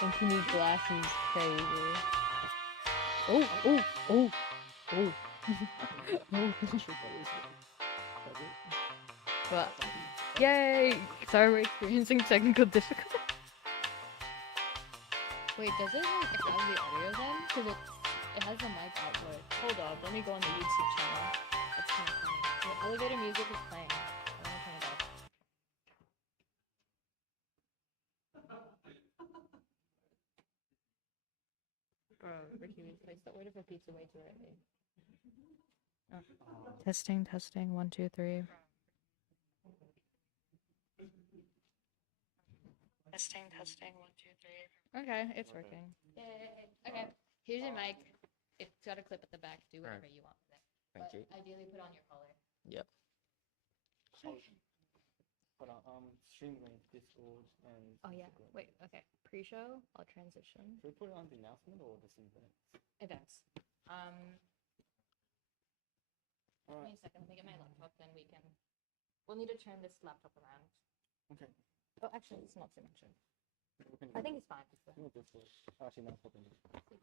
Think you need glasses, crazy. Oh, oh, oh, oh. Oh. But, yay! Sorry, we're experiencing technical difficulties. Wait, does it like have the audio then? Because it has the mic output. Hold up, let me go on the YouTube channel. That's kind of funny. The elevator music is playing. I want to turn it off. Bro, Ricky, we placed the order for pizza way too early. Oh. Testing, testing, 1, 2, 3. Testing, testing, 1, 2, 3. Okay, it's working. Yay. Okay, here's your mic. It's got a clip at the back. Do whatever you want with it. Thank you. Ideally, put on your collar. Yep. Hold on, Shromm Gaind, Discord, and... Oh yeah, wait, okay. Pre-show, I'll transition. Should we put it on the announcement or this event? Events. Give me Alright, a second, let me get my laptop, then we can... We'll need to turn this laptop around. okay. Oh, actually, it's not to mention. We can I think it's fine. do this for actually not popping it. Yes.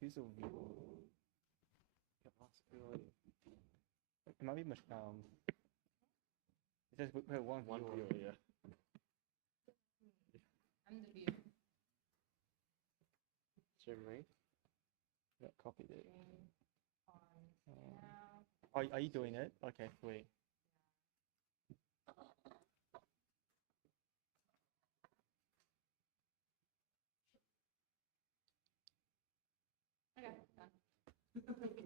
Who's a view? It might be much, it says we have one viewer. Yeah. I'm the viewer. Shromm Gaind. Yeah, copied it. On now. Are you doing it? Okay, sweet. Okay, done.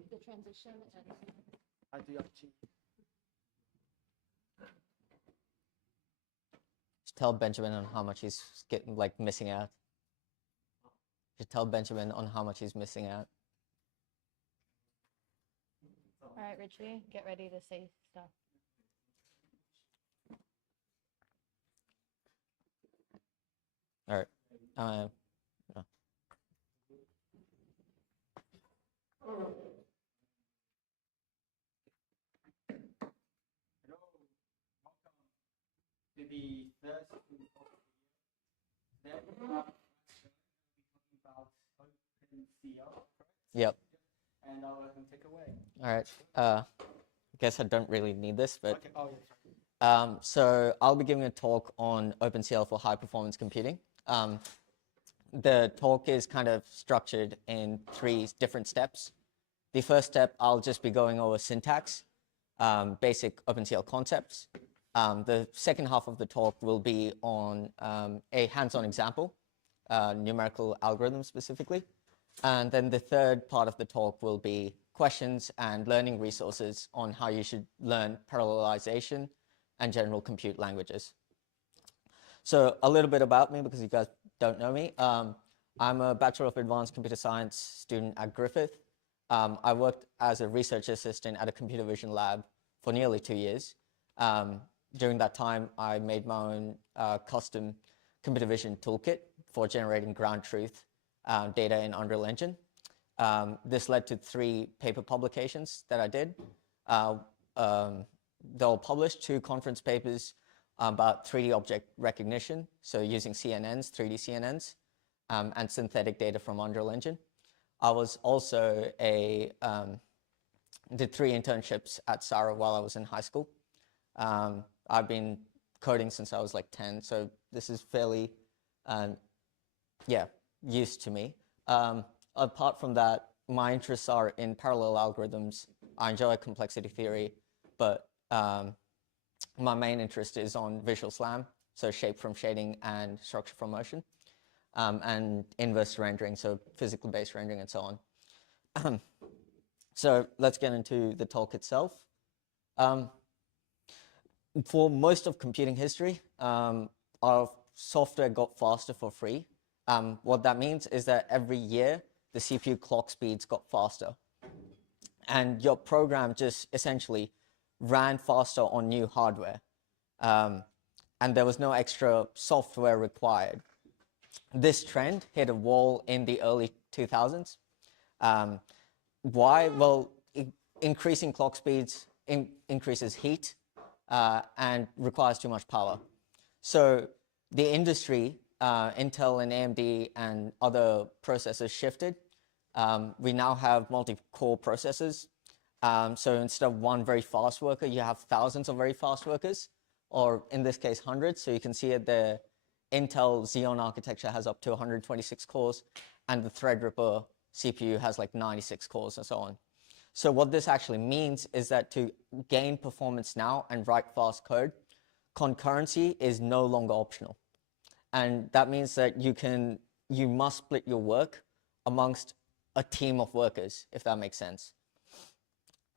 The transition and... I do actually. Just tell Benjamin on how much he's missing out. Just tell Benjamin on how much he's missing out. All right, Richie, get ready to say stuff. All right. No. Hello, welcome to the first talk video. Today we are talking about OpenCL. Yep. And I'll let them take away. All right. I guess I don't really need this, but Okay. Oh, yes. so I'll be giving a talk on OpenCL for high performance computing. The talk is kind of structured in 3 different steps. The first step, I'll just be going over syntax, basic OpenCL concepts. The second half of the talk will be on a hands-on example, numerical algorithms specifically. And then the third part of the talk will be questions and learning resources on how you should learn parallelization and general compute languages. So a little bit about me, because you guys don't know me. I'm a Bachelor of Advanced Computer Science student at Griffith. I worked as a research assistant at a computer vision lab for nearly 2 years. During that time, I made my own custom computer vision toolkit for generating ground truth data in Unreal Engine. This led to 3 paper publications that I did. They were published, 2 conference papers about 3D object recognition, so using CNNs, 3D CNNs, and synthetic data from Unreal Engine. I was also did 3 internships at Sarah while I was in high school. I've been coding since I was like 10, so this is fairly, used to me. Apart from that, my interests are in parallel algorithms. I enjoy complexity theory, but my main interest is on visual SLAM, so shape from shading and structure from motion, and inverse rendering, so physically based rendering and so on. So let's get into the talk itself. For most of computing history, our software got faster for free. What that means is that every year, the CPU clock speeds got faster. And your program just essentially ran faster on new hardware. And there was no extra software required. This trend hit a wall in the early 2000s. Why? Well, increasing clock speeds increases heat and requires too much power. So the industry, Intel and AMD and other processors shifted. We now have multi-core processors. So instead of one very fast worker, you have thousands of very fast workers, or in this case, hundreds. So you can see it the Intel Xeon architecture has up to 126 cores, and the Threadripper CPU has like 96 cores and so on. So what this actually means is that to gain performance now and write fast code, concurrency is no longer optional. And that means that you must split your work amongst a team of workers, if that makes sense.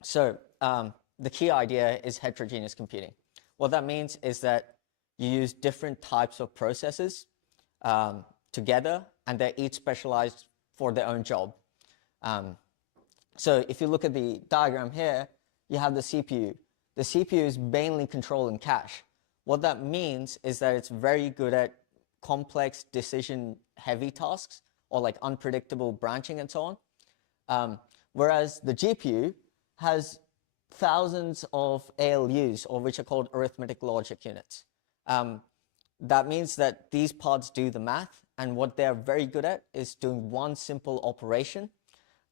So the key idea is heterogeneous computing. What that means is that you use different types of processes together, and they're each specialized for their own job. So if you look at the diagram here, you have the CPU. The CPU is mainly controlling cache. What that means is that it's very good at complex decision-heavy tasks, or like unpredictable branching and so on. Whereas the GPU has thousands of ALUs, or which are called arithmetic logic units. That means that these pods do the math, and what they're very good at is doing one simple operation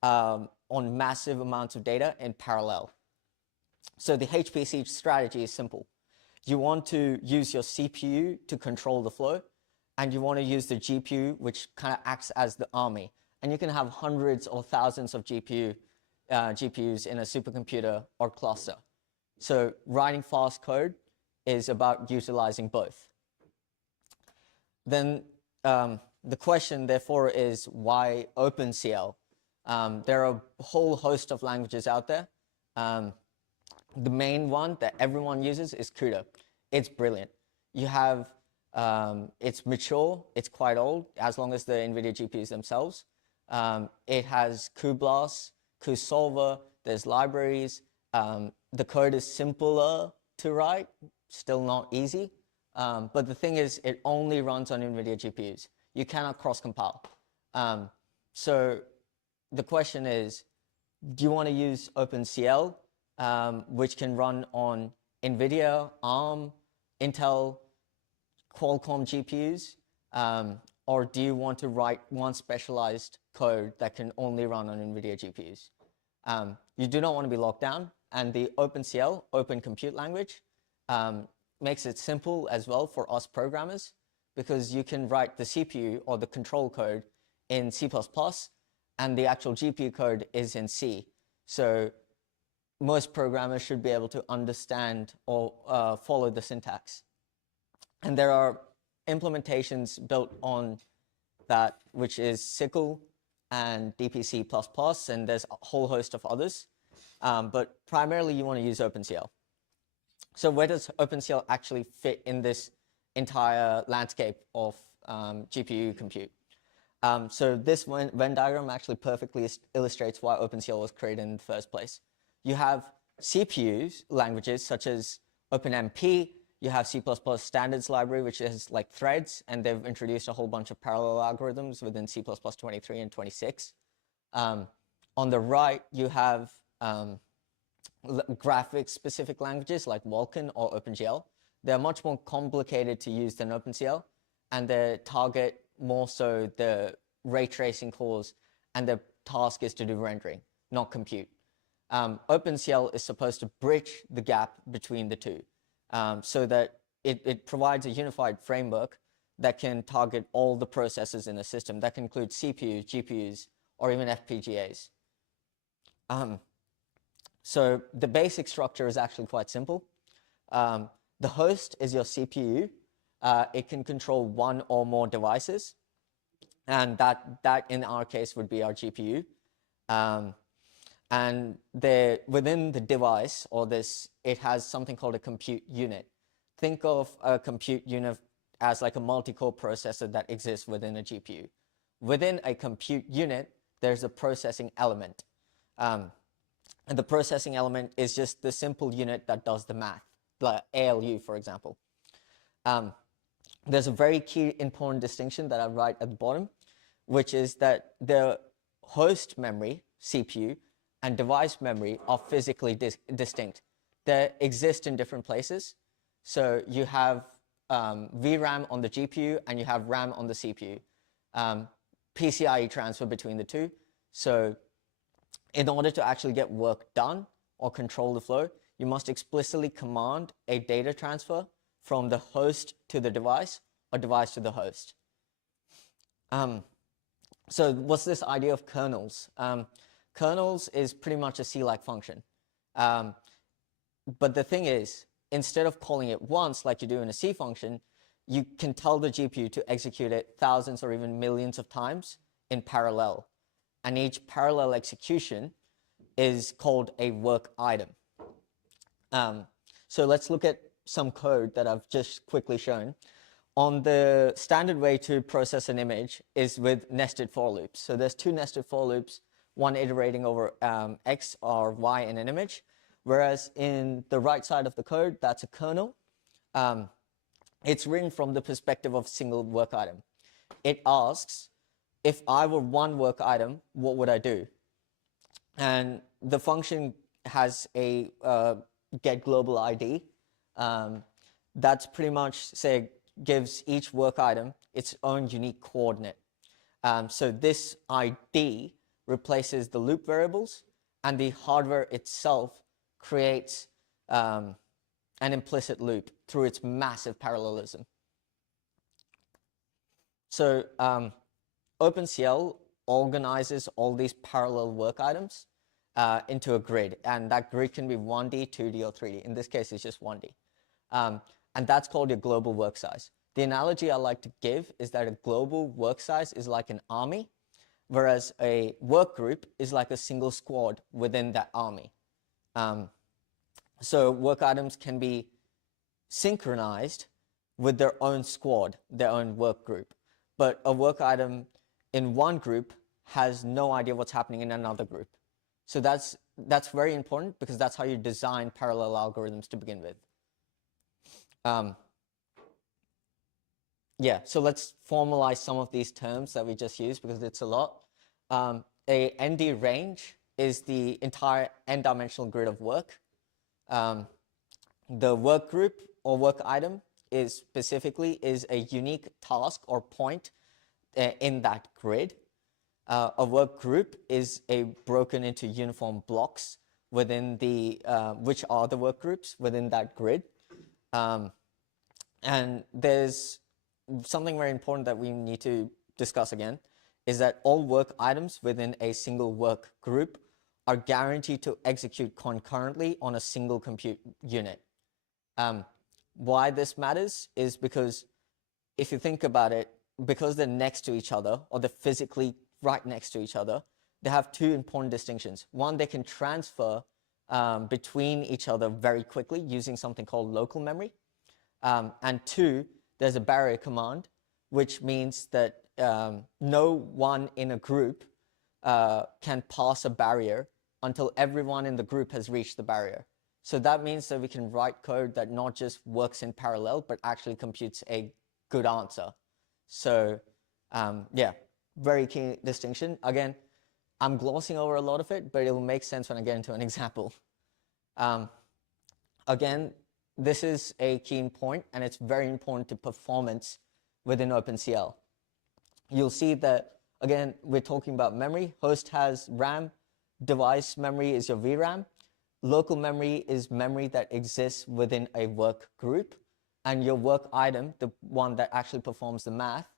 on massive amounts of data in parallel. So the HPC strategy is simple. You want to use your CPU to control the flow, and you want to use the GPU, which kind of acts as the army. And you can have hundreds or thousands of GPUs in a supercomputer or cluster. So writing fast code is about utilizing both. Then the question, therefore, is why OpenCL? There are a whole host of languages out there. The main one that everyone uses is CUDA. It's brilliant. You have, it's mature, it's quite old, as long as the NVIDIA GPUs themselves. It has cuBLAS, cuSolver, there's libraries. The code is simpler to write, still not easy. But the thing is, it only runs on NVIDIA GPUs. You cannot cross-compile. So the question is, do you want to use OpenCL, which can run on NVIDIA, ARM, Intel, Qualcomm GPUs, or do you want to write one specialized code that can only run on NVIDIA GPUs? You do not want to be locked down, and the OpenCL, Open Compute Language, makes it simple as well for us programmers, because you can write the CPU or the control code in C++, and the actual GPU code is in C. So most programmers should be able to understand or follow the syntax. And there are implementations built on that, which is SYCL and DPC++, and there's a whole host of others. But primarily, you want to use OpenCL. So where does OpenCL actually fit in this entire landscape of GPU compute? So this Venn diagram actually perfectly illustrates why OpenCL was created in the first place. You have CPUs languages such as OpenMP. You have C++ standards library, which is like threads, and they've introduced a whole bunch of parallel algorithms within C++ 23 and 26. On the right, you have graphics-specific languages like Vulkan or OpenGL. They're much more complicated to use than OpenCL, and they target more so the ray tracing cores, and the task is to do rendering, not compute. OpenCL is supposed to bridge the gap between the two, so that it provides a unified framework that can target all the processes in the system. That can include CPUs, GPUs, or even FPGAs. So the basic structure is actually quite simple. The host is your CPU. It can control one or more devices, and that in our case would be our GPU. And within the device, or this, it has something called a compute unit. Think of a compute unit as like a multi-core processor that exists within a GPU. Within a compute unit, there's a processing element. And the processing element is just the simple unit that does the math, like ALU, for example. There's a very key important distinction that I write at the bottom, which is that the host memory, CPU, and device memory are physically distinct. They exist in different places. So you have VRAM on the GPU and you have RAM on the CPU. PCIe transfer between the two. So in order to actually get work done or control the flow, you must explicitly command a data transfer from the host to the device or device to the host. So what's this idea of kernels? Kernels is pretty much a C-like function. But the thing is, instead of calling it once like you do in a C function, you can tell the GPU to execute it thousands or even millions of times in parallel. And each parallel execution is called a work item. So let's look at some code that I've just quickly shown. On the standard way to process an image is with nested for loops. So there's two nested for loops, one iterating over X or Y in an image, whereas in the right side of the code, that's a kernel. It's written from the perspective of a single work item. It asks, if I were one work item, what would I do? And the function has a get global ID. That's pretty much, say, gives each work item its own unique coordinate. So this ID replaces the loop variables, and the hardware itself creates an implicit loop through its massive parallelism. So OpenCL organizes all these parallel work items into a grid, and that grid can be 1D, 2D, or 3D. In this case, it's just 1D. And that's called your global work size. The analogy I like to give is that a global work size is like an army, whereas a work group is like a single squad within that army. So work items can be synchronized with their own squad, their own work group. But a work item in one group has no idea what's happening in another group. So that's very important because that's how you design parallel algorithms to begin with. Yeah, so let's formalize some of these terms that we just used because it's a lot. A ND range is the entire n-dimensional grid of work. The work group or work item is specifically a unique task or point in that grid. A work group is broken into uniform blocks within the which are the work groups within that grid. And there's something very important that we need to discuss again, is that all work items within a single work group are guaranteed to execute concurrently on a single compute unit. Why this matters is because if you think about it, because they're next to each other, or they're physically right next to each other, they have two important distinctions. One, they can transfer between each other very quickly using something called local memory. And two, there's a barrier command, which means that no one in a group can pass a barrier until everyone in the group has reached the barrier. So that means that we can write code that not just works in parallel, but actually computes a good answer. So yeah, very key distinction. Again, I'm glossing over a lot of it, but it will make sense when I get into an example. Again, this is a key point, and it's very important to performance within OpenCL. You'll see that, again, we're talking about memory. Host has RAM. Device memory is your VRAM. Local memory is memory that exists within a work group. And your work item, the one that actually performs the math,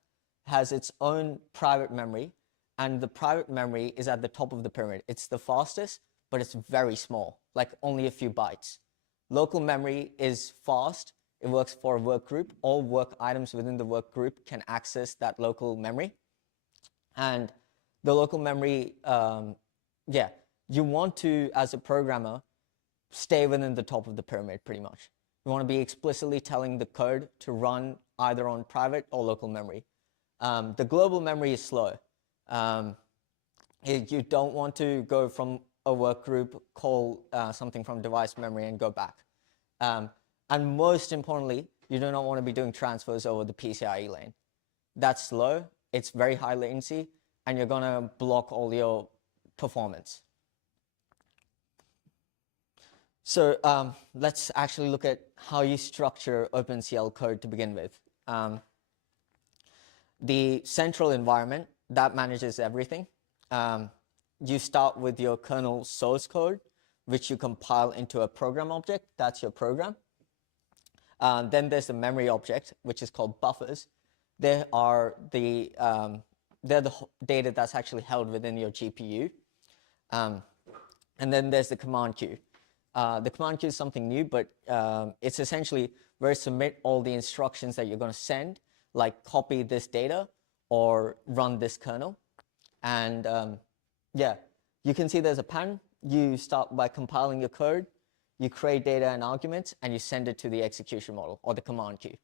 has its own private memory. And the private memory is at the top of the pyramid. It's the fastest, but it's very small, like only a few bytes. Local memory is fast. It works for a work group. All work items within the work group can access that local memory. And the local memory, yeah, you want to, as a programmer, stay within the top of the pyramid pretty much. You want to be explicitly telling the code to run either on private or local memory. The global memory is slow. You don't want to go from a work group, call something from device memory, and go back. And most importantly, you do not want to be doing transfers over the PCIe lane. That's slow, it's very high latency, and you're going to block all your performance. So let's actually look at how you structure OpenCL code to begin with. The central environment, that manages everything. You start with your kernel source code, which you compile into a program object. That's your program. Then there's the memory object, which is called buffers. They are they're the data that's actually held within your GPU. And then there's the command queue. The command queue is something new, but it's essentially where you submit all the instructions that you're going to send, like copy this data or run this kernel. And yeah, you can see there's a pattern. You start by compiling your code, you create data and arguments, and you send it to the execution model or the command queue.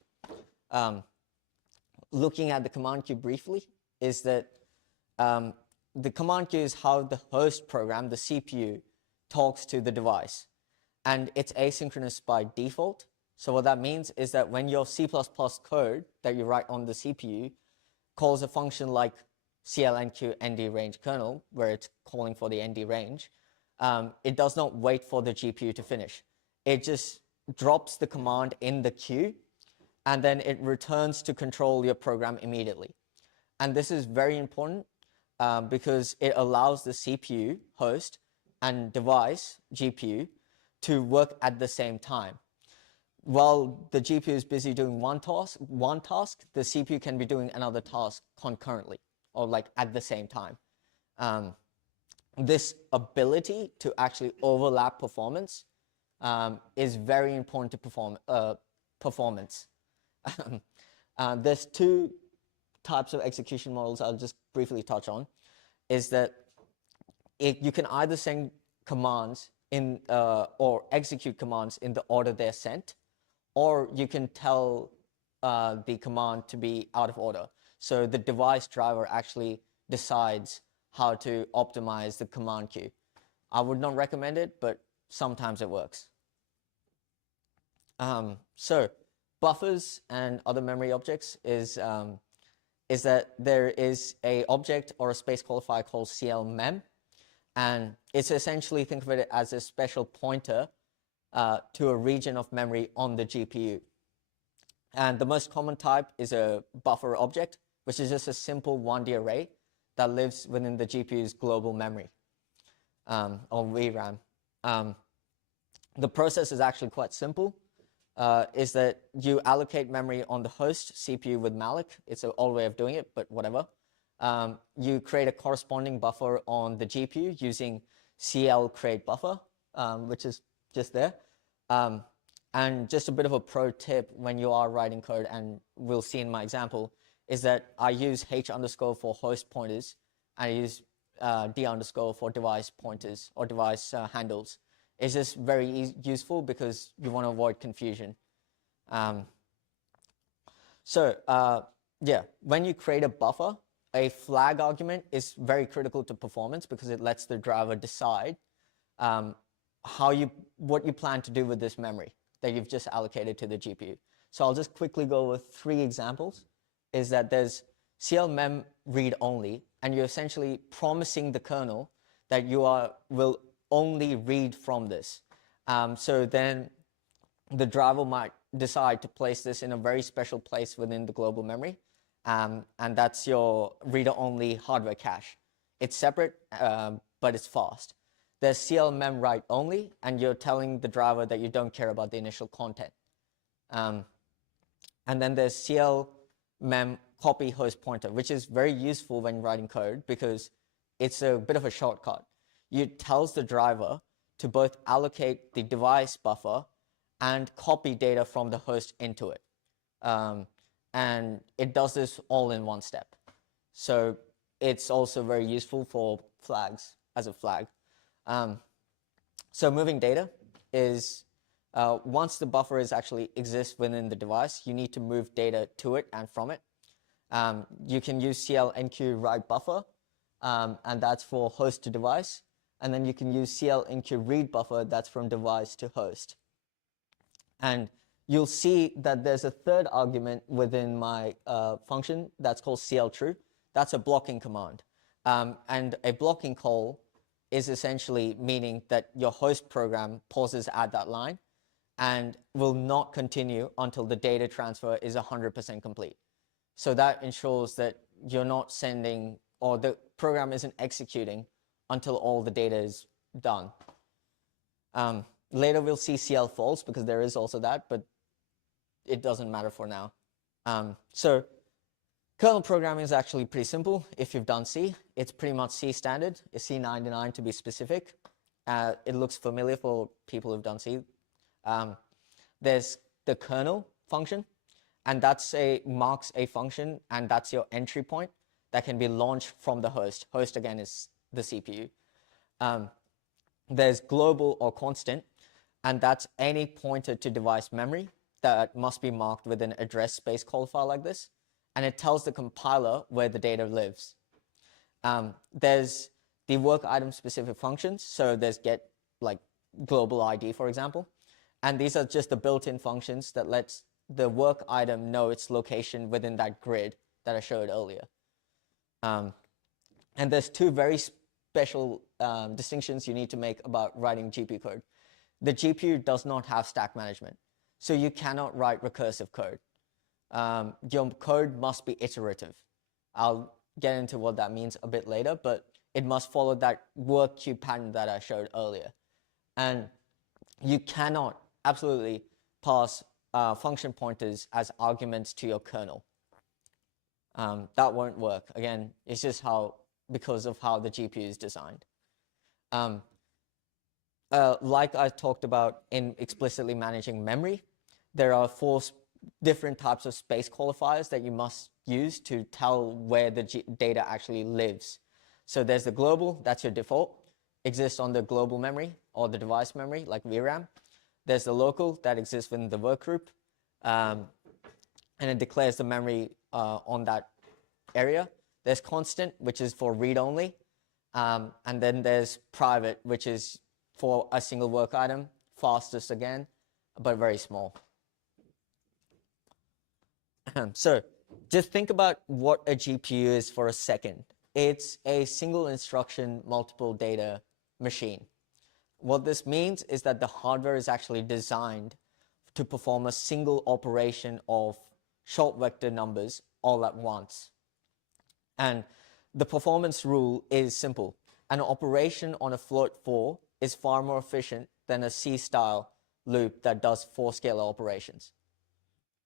Looking at the command queue briefly is that the command queue is how the host program, the CPU, talks to the device. And it's asynchronous by default. So what that means is that when your C++ code that you write on the CPU calls a function like clnq nd range kernel, where it's calling for the nd range, it does not wait for the GPU to finish. It just drops the command in the queue, and then it returns to control your program immediately. And this is very important because it allows the CPU host and device GPU to work at the same time. While the GPU is busy doing one task, the CPU can be doing another task concurrently or like at the same time. This ability to actually overlap performance is very important to performance. There's two types of execution models I'll just briefly touch on. Is that you can either send commands in or execute commands in the order they're sent, or you can tell the command to be out of order. So the device driver actually decides how to optimize the command queue. I would not recommend it, but sometimes it works. So buffers and other memory objects is that there is a object or a space qualifier called CLMem, and it's essentially, think of it as a special pointer to a region of memory on the GPU. And the most common type is a buffer object, which is just a simple 1D array that lives within the GPU's global memory, or VRAM. The process is actually quite simple. Is that you allocate memory on the host CPU with malloc. It's an old way of doing it, but whatever. You create a corresponding buffer on the GPU using CL create buffer, which is just there. And just a bit of a pro tip when you are writing code, and we'll see in my example, is that I use H underscore for host pointers, and I use D underscore for device pointers or device handles. It's just very useful because you want to avoid confusion. Yeah, when you create a buffer, a flag argument is very critical to performance because it lets the driver decide what you plan to do with this memory that you've just allocated to the GPU. So I'll just quickly go with 3 examples. Is that there's CLMem read only, and you're essentially promising the kernel that you will only read from this. So then the driver might decide to place this in a very special place within the global memory, and that's your reader-only hardware cache. It's separate, but it's fast. There's CLMem write only, and you're telling the driver that you don't care about the initial content. And then there's CLMem copy host pointer, which is very useful when writing code because it's a bit of a shortcut. It tells the driver to both allocate the device buffer and copy data from the host into it. And it does this all in one step. So it's also very useful for flags, as a flag. So moving data is, once the buffer actually exists within the device, you need to move data to it and from it. You can use clnq write buffer, and that's for host to device. and then you can use CL enqueue read buffer that's from device to host. And you'll see that there's a third argument within my function that's called CL true. That's a blocking command. And a blocking call is essentially meaning that your host program pauses at that line and will not continue until the data transfer is 100% complete. So that ensures that you're not sending, or the program isn't executing until all the data is done. Later we'll see CL false because there is also that, but it doesn't matter for now. So kernel programming is actually pretty simple if you've done C. It's pretty much C standard, it's C99 to be specific. It looks familiar for people who've done C. There's the kernel function, and that's marks a function, and that's your entry point that can be launched from the host. Host, again, is the CPU. There's global or constant, and that's any pointer to device memory that must be marked with an address space qualifier like this, and it tells the compiler where the data lives. There's the work item specific functions, so there's get like global ID, for example, and these are just the built-in functions that lets the work item know its location within that grid that I showed earlier. And there's two very special distinctions you need to make about writing GPU code. The GPU does not have stack management, so you cannot write recursive code. Your code must be iterative. I'll get into what that means a bit later, but it must follow that work queue pattern that I showed earlier. And you cannot absolutely pass function pointers as arguments to your kernel. That won't work. Again, it's just because of how the GPU is designed. Like I talked about in explicitly managing memory, there are 4 different types of space qualifiers that you must use to tell where the data actually lives. So there's the global, that's your default, exists on the global memory or the device memory, like VRAM. There's the local that exists within the work group, and it declares the memory on that area. There's constant, which is for read-only, and then there's private, which is for a single work item, fastest again, but very small. So just think about what a GPU is for a second. It's a single instruction, multiple data machine. What this means is that the hardware is actually designed to perform a single operation of short vector numbers all at once. And the performance rule is simple. An operation on a float 4 is far more efficient than a C-style loop that does 4 scalar operations.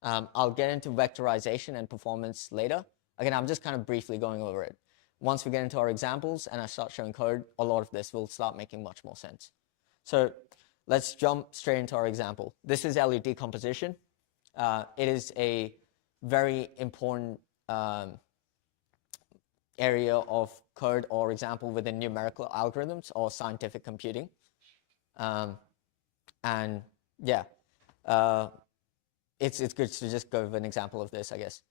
I'll get into vectorization and performance later. Again, I'm just kind of briefly going over it. Once we get into our examples and I start showing code, a lot of this will start making much more sense. So let's jump straight into our example. This is LED composition. It is a very important area of code or example within numerical algorithms or scientific computing. And yeah, it's good to just go with an example of this, I guess.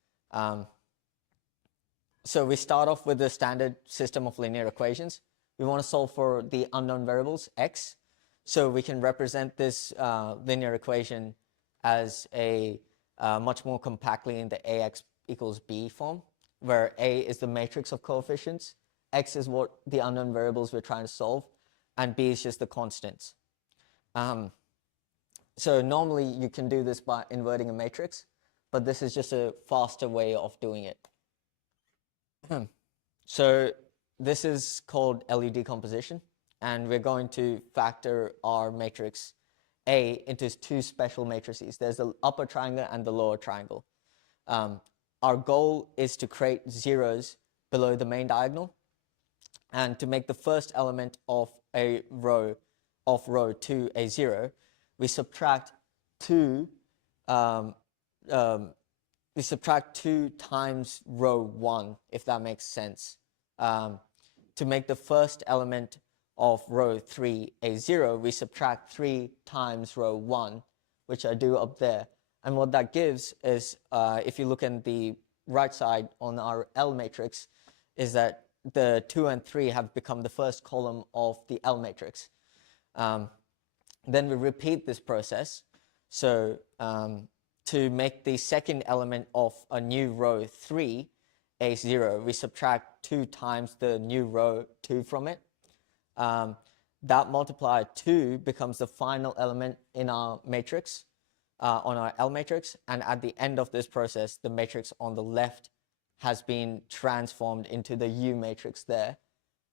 So we start off with the standard system of linear equations. We want to solve for the unknown variables, x. So we can represent this linear equation as a much more compactly in the ax equals b form, where a is the matrix of coefficients, x is what the unknown variables we're trying to solve, and b is just the constants. So normally you can do this by inverting a matrix, but this is just a faster way of doing it. So this is called LED composition, and we're going to factor our matrix A into 2 special matrices. There's the upper triangle and the lower triangle. Our goal is to create zeros below the main diagonal, and to make the first element of row 2 a 0, we subtract 2 times row 1, if that makes sense. To make the first element of row 3 a 0, we subtract 3 times row 1, which I do up there. And what that gives is, if you look at the right side on our L matrix, is that the 2 and 3 have become the first column of the L matrix. Then we repeat this process. So to make the second element of a new row 3 a 0, we subtract 2 times the new row 2 from it. That multiplier 2 becomes the final element in our matrix, on our L matrix. And at the end of this process, the matrix on the left has been transformed into the U matrix there.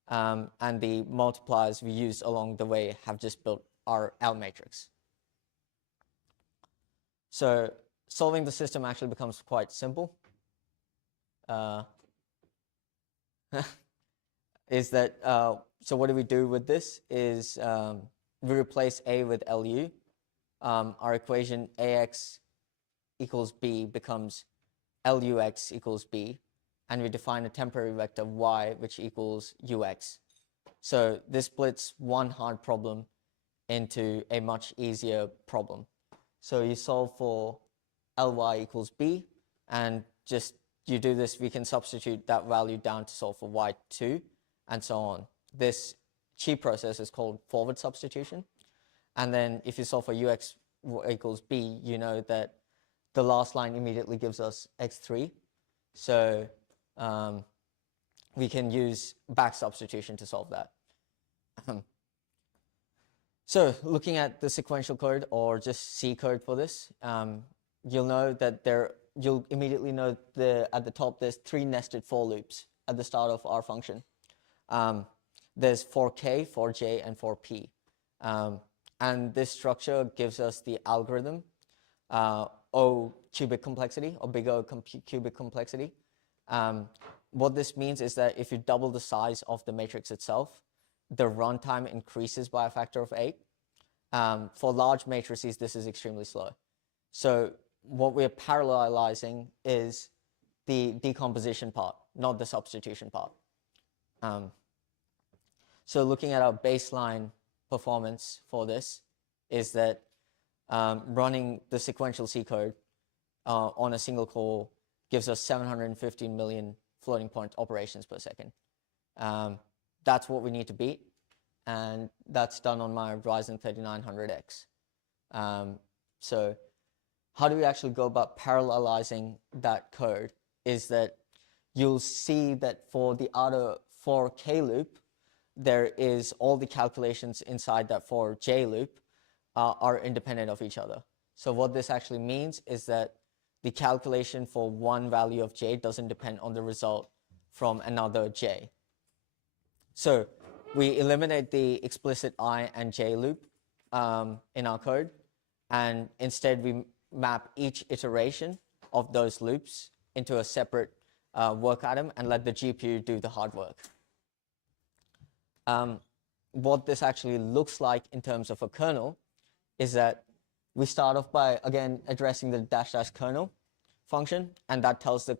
And the multipliers we used along the way have just built our L matrix. So solving the system actually becomes quite simple. Is that, so what do we do with this is we replace A with LU. Our equation AX equals B becomes LUX equals B, and we define a temporary vector Y which equals UX. So this splits one hard problem into a much easier problem. So you solve for Ly equals B, and just you do this, we can substitute that value down to solve for Y2, and so on. This cheap process is called forward substitution. And then if you solve for Ux equals B, you know that the last line immediately gives us X3. So we can use back substitution to solve that. So looking at the sequential code, or just C code for this, you'll know that you'll immediately know at the top there's 3 nested for loops at the start of our function. There's for K, for J, and for P. And this structure gives us the algorithm, O cubic complexity, or big O cubic complexity. What this means is that if you double the size of the matrix itself, the runtime increases by a factor of 8. For large matrices, this is extremely slow. So what we're parallelizing is the decomposition part, not the substitution part. So looking at our baseline performance for this is that running the sequential C code on a single core gives us 750 million floating point operations per second. That's what we need to beat, and that's done on my Ryzen 3900X. So how do we actually go about parallelizing that code is that you'll see that for the outer for K loop, there is all the calculations inside that for J loop are independent of each other. So what this actually means is that the calculation for one value of J doesn't depend on the result from another J. So we eliminate the explicit I and J loop in our code, and instead we map each iteration of those loops into a separate work item and let the GPU do the hard work. What this actually looks like in terms of a kernel is that we start off by, again, addressing the -- kernel function, and that tells the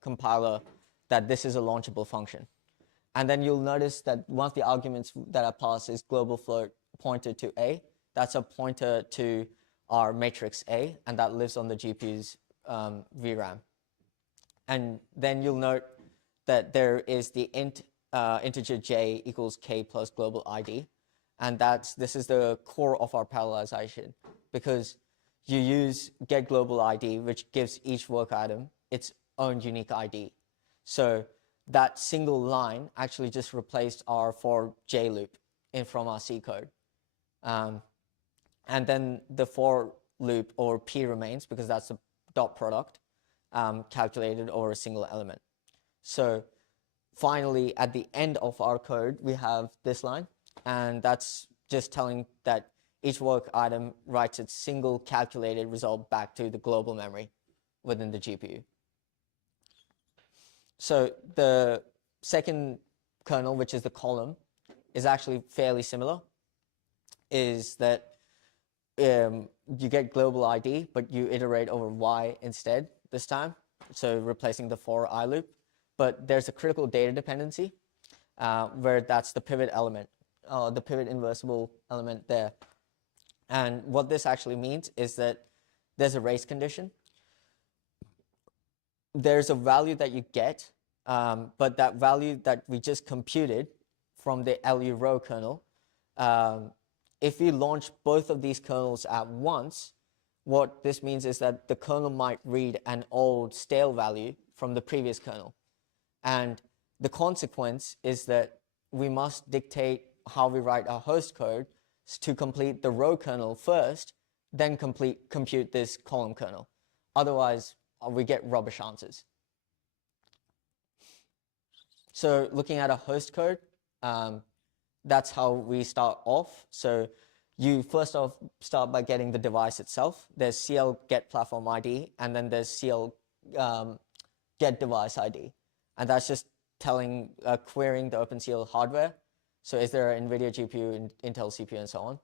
compiler that this is a launchable function. And then you'll notice that one of the arguments that I pass is global float pointer to A. That's a pointer to our matrix A, and that lives on the GPU's VRAM. And then you'll note that there is the integer J equals K plus global ID. And this is the core of our parallelization, because you use get global ID, which gives each work item its own unique ID. So that single line actually just replaced our for J loop from our C code. And then the for loop, or P, remains because that's a dot product calculated over a single element. So finally, at the end of our code, we have this line, and that's just telling that each work item writes its single calculated result back to the global memory within the GPU. So the second kernel, which is the column, is actually fairly similar. Is that you get global ID, but you iterate over Y instead this time, so replacing the for I loop. But there's a critical data dependency where that's the pivot element, the pivot inversible element there. And what this actually means is that there's a race condition. There's a value that you get but that value that we just computed from the LU row kernel, if we launch both of these kernels at once, what this means is that the kernel might read an old stale value from the previous kernel. And the consequence is that we must dictate how we write our host code to complete the row kernel first, then compute this column kernel. Otherwise, we get rubbish answers. So looking at a host code, that's how we start off. So you first off start by getting the device itself. There's CL get platform ID, and then there's CL get device ID. And that's just telling, querying the OpenCL hardware. So is there an NVIDIA GPU, Intel CPU, and so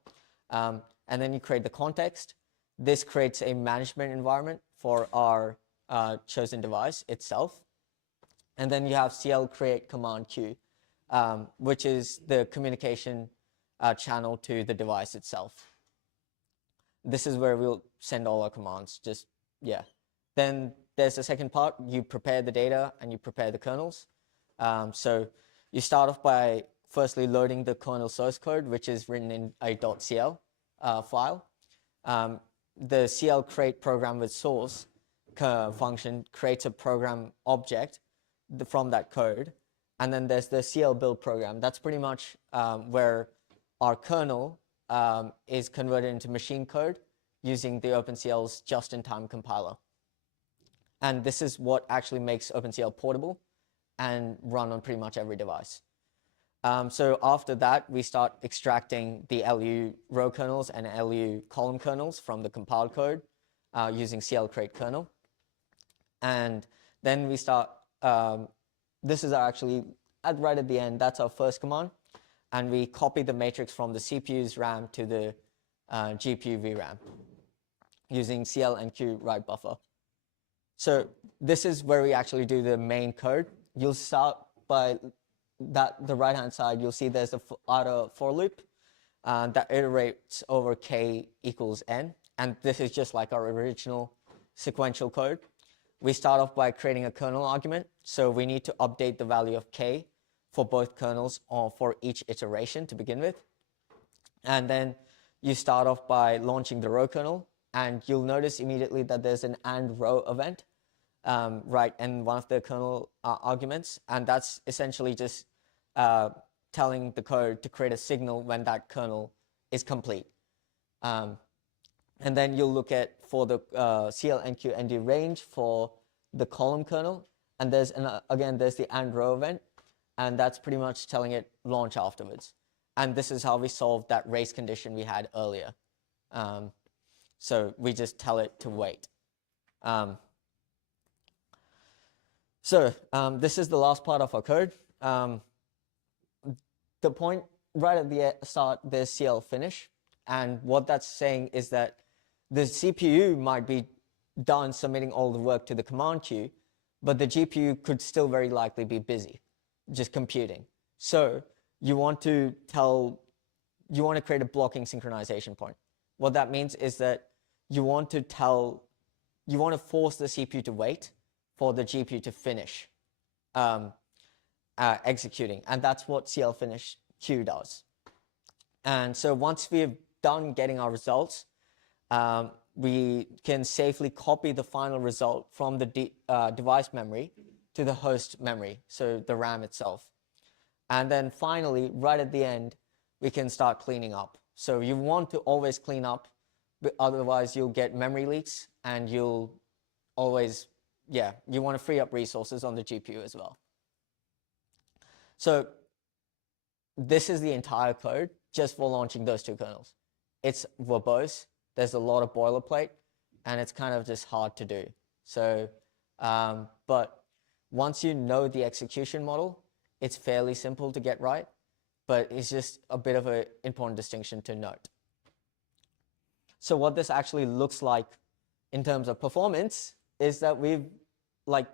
on. And then you create the context. This creates a management environment for our chosen device itself. And then you have CL create command queue, which is the communication channel to the device itself. This is where we'll send all our commands, Then there's the second part. You prepare the data and you prepare the kernels. So you start off by firstly loading the kernel source code, which is written in a .cl file. The CL create program with source function creates a program object from that code. And then there's the CL build program. That's pretty much where our kernel is converted into machine code using the OpenCL's just-in-time compiler. And this is what actually makes OpenCL portable and run on pretty much every device. So after that, we start extracting the LU row kernels and LU column kernels from the compiled code using CL create kernel. And then we start, this is actually right at the end, that's our first command. And we copy the matrix from the CPU's RAM to the GPU VRAM using CL and Q write buffer. So this is where we actually do the main code. You'll start by the right-hand side, you'll see there's a outer for loop that iterates over k equals n. And this is just like our original sequential code. We start off by creating a kernel argument. So we need to update the value of k for both kernels or for each iteration to begin with. And then you start off by launching the row kernel. And you'll notice immediately that there's an and row event right in one of the kernel arguments. And that's essentially just telling the code to create a signal when that kernel is complete. And then you'll look at for the CL NQ ND range for the column kernel. And there's again, there's the and row event. And that's pretty much telling it launch afterwards. And this is how we solved that race condition we had earlier. So we just tell it to wait. This is the last part of our code. The point right at the start, there's CL finish. And what that's saying is that the CPU might be done submitting all the work to the command queue, but the GPU could still very likely be busy, just computing. So you want to create a blocking synchronization point. What that means is that you want to force the CPU to wait for the GPU to finish executing. And that's what CL finish Q does. And so once we've done getting our results, we can safely copy the final result from the device memory to the host memory, so the RAM itself. And then finally, right at the end, we can start cleaning up. So you want to always clean up, but otherwise you'll get memory leaks and you'll always, you want to free up resources on the GPU as well. So this is the entire code just for launching those two kernels. It's verbose, there's a lot of boilerplate, and it's kind of just hard to do. So, but once you know the execution model, it's fairly simple to get right, but it's just a bit of an important distinction to note. So what this actually looks like in terms of performance is that we've got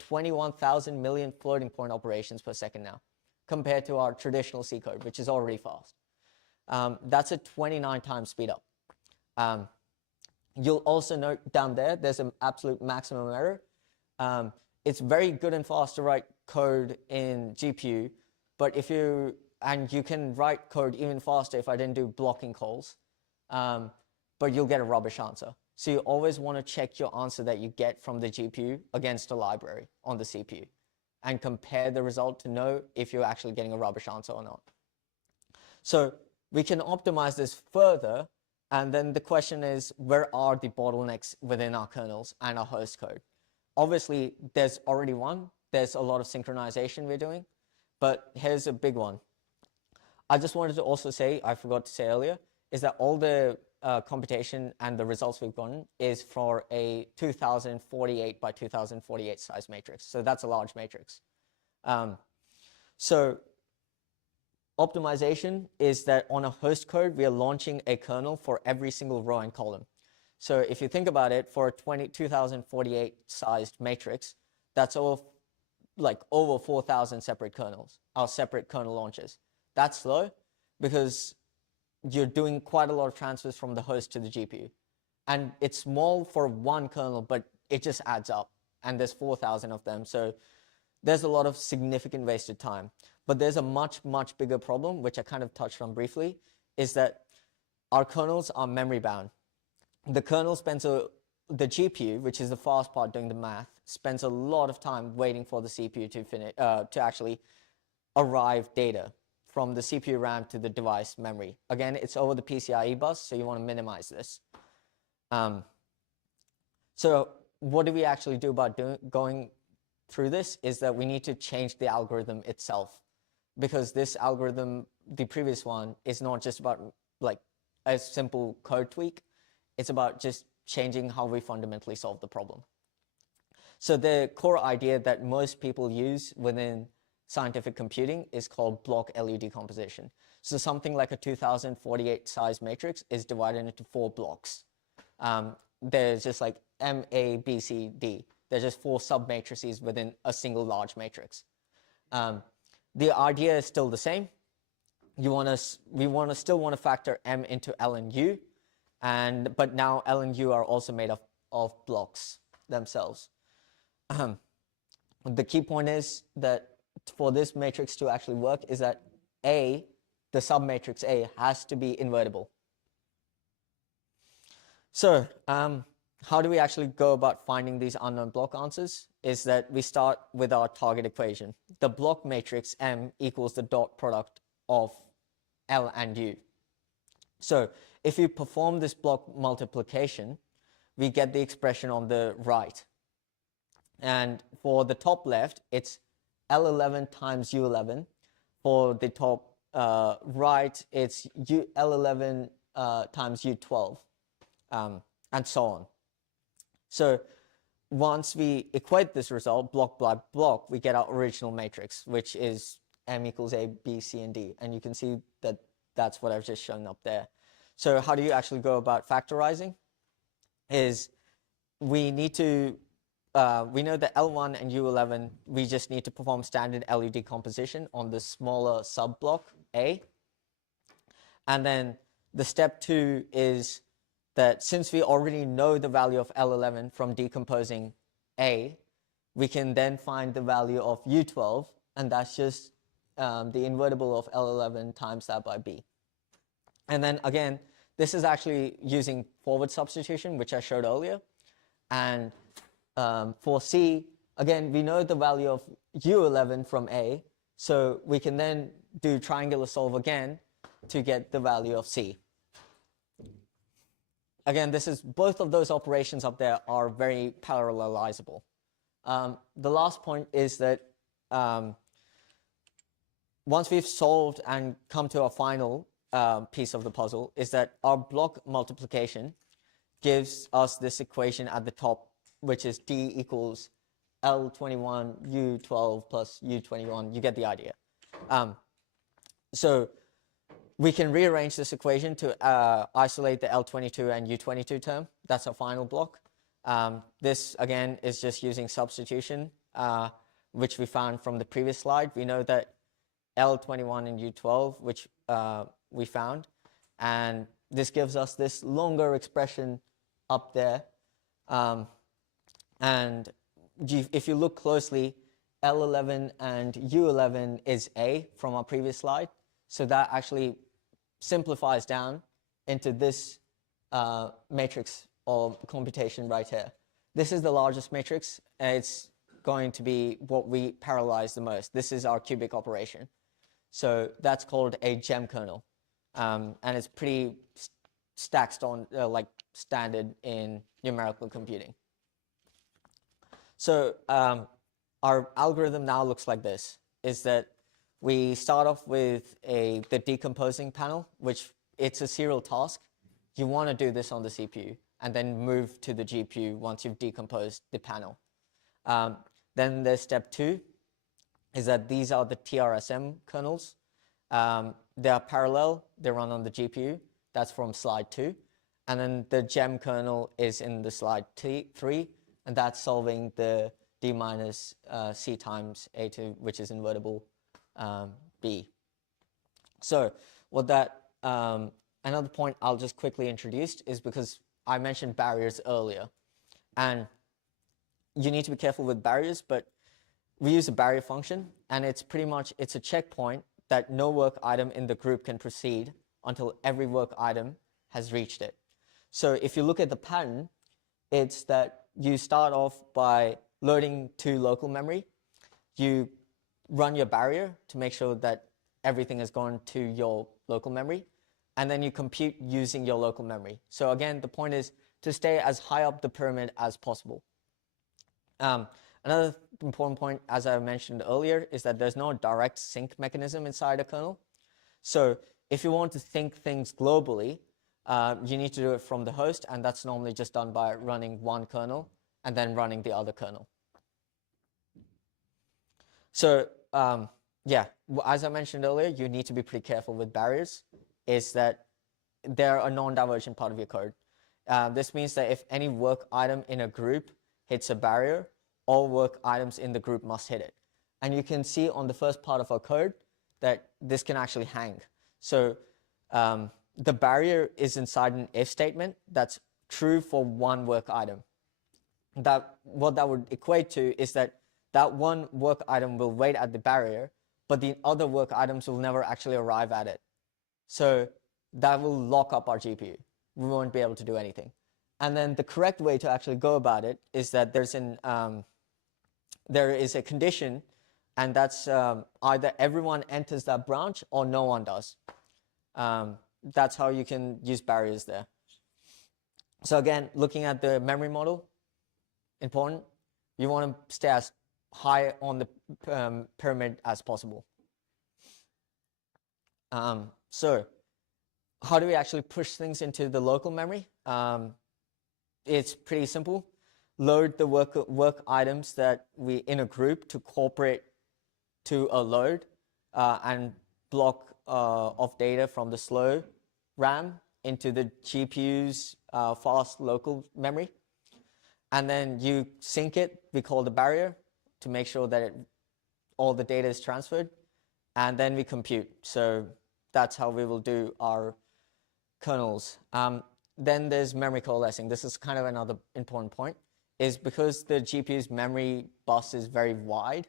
21,000 million floating point operations per second now, compared to our traditional C code, which is already fast. That's a 29 times speed up. You'll also note down there, there's an absolute maximum error. it's very good and fast to write code in GPU, but you can write code even faster if I didn't do blocking calls, but you'll get a rubbish answer. So you always want to check your answer that you get from the GPU against a library on the CPU and compare the result to know if you're actually getting a rubbish answer or not. So we can optimize this further, and then the question is, where are the bottlenecks within our kernels and our host code? Obviously, there's already one. There's a lot of synchronization we're doing, but here's a big one. I just wanted to also say, I forgot to say earlier, is that all the computation and the results we've gotten is for a 2048 by 2048 size matrix. So that's a large matrix. So optimization is that on a host code, we are launching a kernel for every single row and column. So if you think about it, for a 2048 sized matrix, that's over 4,000 separate kernels, our separate kernel launches. That's slow because you're doing quite a lot of transfers from the host to the GPU. And it's small for one kernel, but it just adds up. And there's 4,000 of them. So there's a lot of significant wasted time. But there's a much, much bigger problem, which I kind of touched on briefly, is that our kernels are memory bound. The kernel the GPU, which is the fast part doing the math, spends a lot of time waiting for the CPU to actually arrive data from the CPU RAM to the device memory. Again, it's over the PCIe bus, so you want to minimize this. So what do we actually do about going through this is that we need to change the algorithm itself, because this algorithm, the previous one, is not just about like a simple code tweak. It's about just changing how we fundamentally solve the problem. So the core idea that most people use within scientific computing is called block LU decomposition. So something like a 2048 size matrix is divided into 4 blocks. There's just like M, A, B, C, D. There's just 4 sub-matrices within a single large matrix. The idea is still the same. We still want to factor M into L and U, but now L and U are also made of blocks themselves. The key point is that for this matrix to actually work is that A, the submatrix A, has to be invertible. So how do we actually go about finding these unknown block answers? Is that we start with our target equation. The block matrix M equals the dot product of L and U. So if we perform this block multiplication, we get the expression on the right. And for the top left, it's L11 times U11. For the top right, it's L11 times U12, and so on. So once we equate this result block by block, we get our original matrix, which is M equals A, B, C, and D. And you can see that that's what I've just shown up there. So how do you actually go about factorizing? Is we need to we know that L1 and U11, we just need to perform standard LU decomposition on the smaller sub-block A. And then the step 2 is that since we already know the value of L11 from decomposing A, we can then find the value of U12, and that's just the invertible of L11 times that by B. And then again, this is actually using forward substitution, which I showed earlier. And for C, again, we know the value of U11 from A, so we can then do triangular solve again to get the value of C. Again, both of those operations up there are very parallelizable. The last point is that once we've solved and come to our final piece of the puzzle, is that our block multiplication gives us this equation at the top, which is D equals L21 U12 plus U21. You get the idea. So we can rearrange this equation to isolate the L22 and U22 term. That's our final block. This, again, is just using substitution, which we found from the previous slide. We know that L21 and U12, which we found, and this gives us this longer expression up there. And if you look closely, L11 and U11 is A from our previous slide. So that actually simplifies down into this matrix of computation right here. This is the largest matrix, and it's going to be what we parallelize the most. This is our cubic operation. So that's called a gem kernel. And it's pretty stacked on like standard in numerical computing. So our algorithm now looks like this, is that we start off with the decomposing panel, which it's a serial task. You want to do this on the CPU and then move to the GPU once you've decomposed the panel. Then there's step 2, is that these are the TRSM kernels. They are parallel, they run on the GPU. That's from slide 2. And then the gem kernel is in the slide 3, and that's solving the D minus C times A2, which is invertible B. So what that, another point I'll just quickly introduce is because I mentioned barriers earlier. And you need to be careful with barriers, but we use a barrier function, and it's pretty much, it's a checkpoint that no work item in the group can proceed until every work item has reached it. So if you look at the pattern, it's that you start off by loading to local memory. You run your barrier to make sure that everything has gone to your local memory, and then you compute using your local memory. So again, the point is to stay as high up the pyramid as possible. Another important point, as I mentioned earlier, is that there's no direct sync mechanism inside a kernel. So if you want to sync things globally, you need to do it from the host, and that's normally just done by running one kernel and then running the other kernel. So yeah, as I mentioned earlier, you need to be pretty careful with barriers, is that they're a non-divergent part of your code. This means that if any work item in a group hits a barrier, all work items in the group must hit it. And you can see on the first part of our code that this can actually hang. So the barrier is inside an if statement that's true for one work item. What that would equate to is that one work item will wait at the barrier, but the other work items will never actually arrive at it. So that will lock up our GPU. We won't be able to do anything. And then the correct way to actually go about it is that there is a condition, and that's either everyone enters that branch or no one does. That's how you can use barriers there. So again, looking at the memory model, important. You want to stay as high on the pyramid as possible. So how do we actually push things into the local memory? It's pretty simple. Load the work items that we in a group to cooperate to a load and block of data from the slow RAM into the GPU's fast local memory. And then you sync it, we call the barrier, to make sure that all the data is transferred. And then we compute. So that's how we will do our kernels. Then there's memory coalescing. This is kind of another important point, is because the GPU's memory bus is very wide,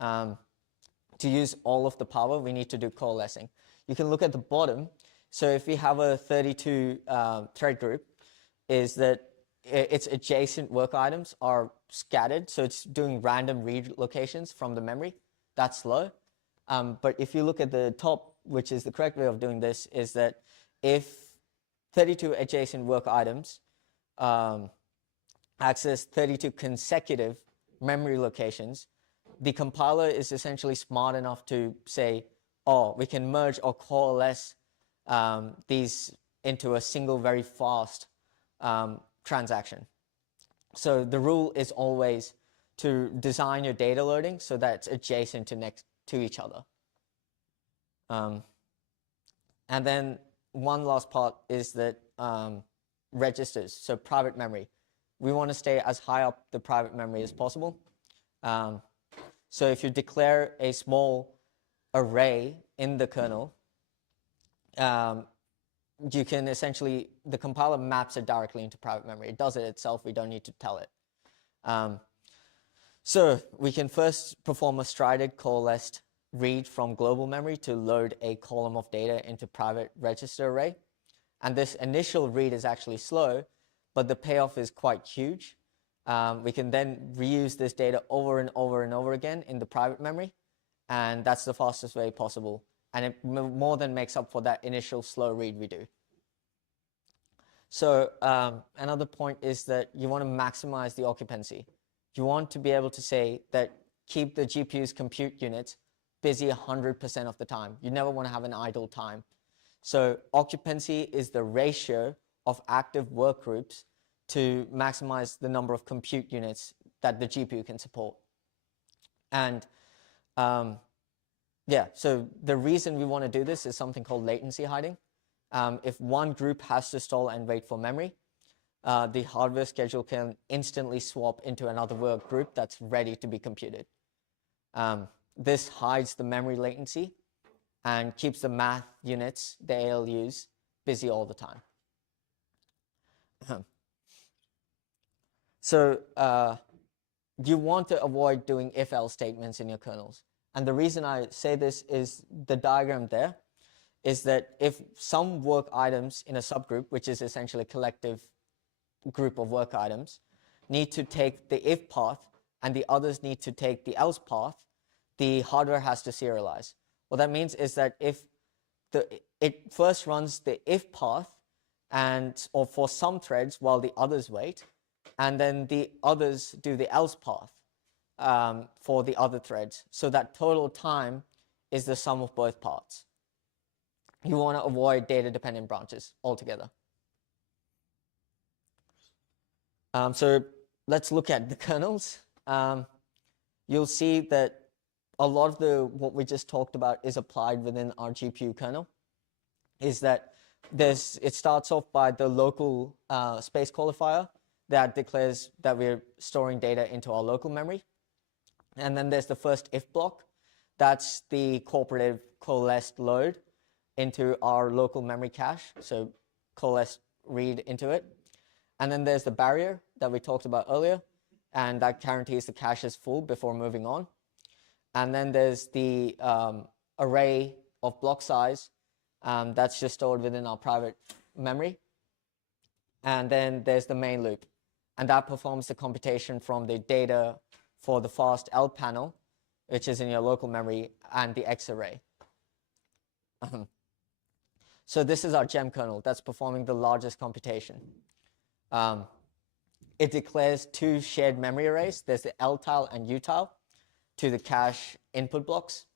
to use all of the power, we need to do coalescing. You can look at the bottom. So if we have a 32 thread group, is that its adjacent work items are scattered. So it's doing random read locations from the memory. That's slow. But if you look at the top, which is the correct way of doing this, is that if 32 adjacent work items access 32 consecutive memory locations, the compiler is essentially smart enough to say, oh, we can merge or coalesce these into a single very fast transaction. So the rule is always to design your data loading so that it's adjacent to each other. And then one last part is that registers, so private memory. We want to stay as high up the private memory as possible. So if you declare a small array in the kernel, you can essentially, the compiler maps it directly into private memory. It does it itself, we don't need to tell it. So we can first perform a strided coalesced read from global memory to load a column of data into private register array. And this initial read is actually slow, but the payoff is quite huge. We can then reuse this data over and over and over again in the private memory, and that's the fastest way possible. And it more than makes up for that initial slow read we do. So another point is that you want to maximize the occupancy. You want to be able to say that keep the GPU's compute units busy 100% of the time. You never want to have an idle time. So occupancy is the ratio of active work groups to maximize the number of compute units that the GPU can support. And yeah, so the reason we want to do this is something called latency hiding. If one group has to stall and wait for memory, the hardware schedule can instantly swap into another work group that's ready to be computed. This hides the memory latency and keeps the math units, the ALUs, busy all the time. So you want to avoid doing if-else statements in your kernels. And the reason I say this is the diagram there is that if some work items in a subgroup, which is essentially a collective group of work items, need to take the if path and the others need to take the else path, the hardware has to serialize. What that means is that if it first runs the if path or for some threads while the others wait, and then the others do the else path for the other threads. So that total time is the sum of both parts. You want to avoid data-dependent branches altogether. So let's look at the kernels. You'll see that a lot of what we just talked about is applied within our GPU kernel. Is that it starts off by the local space qualifier that declares that we're storing data into our local memory. And then there's the first if block. That's the cooperative coalesced load into our local memory cache. So coalesced read into it. And then there's the barrier that we talked about earlier. And that guarantees the cache is full before moving on. And then there's the array of block size that's just stored within our private memory. And then there's the main loop. And that performs the computation from the data for the fast L panel, which is in your local memory, and the X array. So this is our gem kernel that's performing the largest computation. It declares two shared memory arrays. There's the L tile and U tile to the cache input blocks.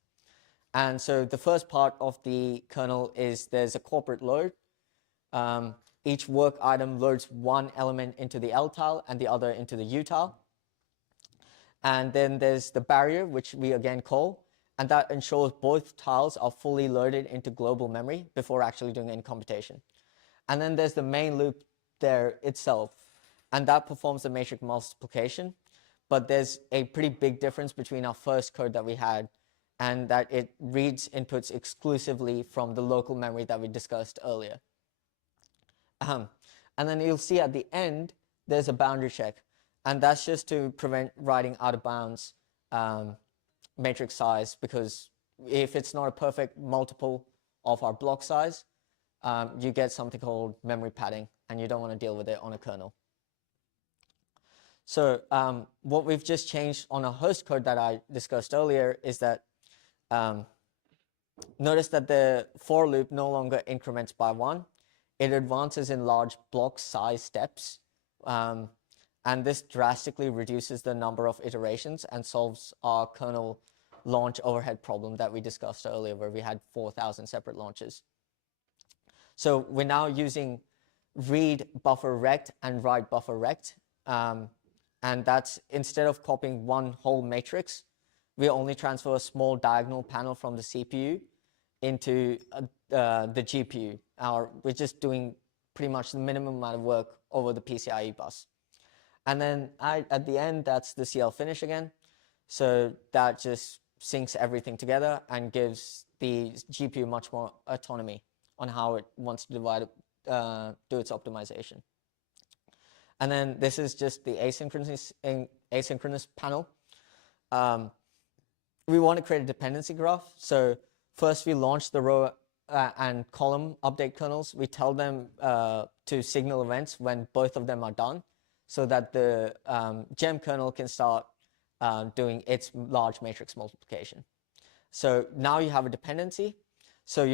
And so the first part of the kernel is there's a corporate load. Each work item loads one element into the L tile and the other into the U tile. And then there's the barrier, which we again call, and that ensures both tiles are fully loaded into global memory before actually doing any computation. And then there's the main loop there itself, and that performs the matrix multiplication. But there's a pretty big difference between our first code that we had and that it reads inputs exclusively from the local memory that we discussed earlier. And then you'll see at the end, there's a boundary check. And that's just to prevent writing out of bounds matrix size, because if it's not a perfect multiple of our block size, you get something called memory padding, and you don't want to deal with it on a kernel. So what we've just changed on our host code that I discussed earlier is that notice that the for loop no longer increments by one. It advances in large block size steps. And this drastically reduces the number of iterations and solves our kernel launch overhead problem that we discussed earlier, where we had 4,000 separate launches. So we're now using read buffer rect and write buffer rect. And that's, instead of copying one whole matrix, we only transfer a small diagonal panel from the CPU into the GPU. We're just doing pretty much the minimum amount of work over the PCIe bus. And then at the end, that's the CL finish again. So that just syncs everything together and gives the GPU much more autonomy on how it wants to do its optimization. And then this is just the asynchronous panel. we want to create a dependency graph. So first we launch the row and column update kernels. We tell them to signal events when both of them are done, so that the gem kernel can start doing its large matrix multiplication. So now you have a dependency. So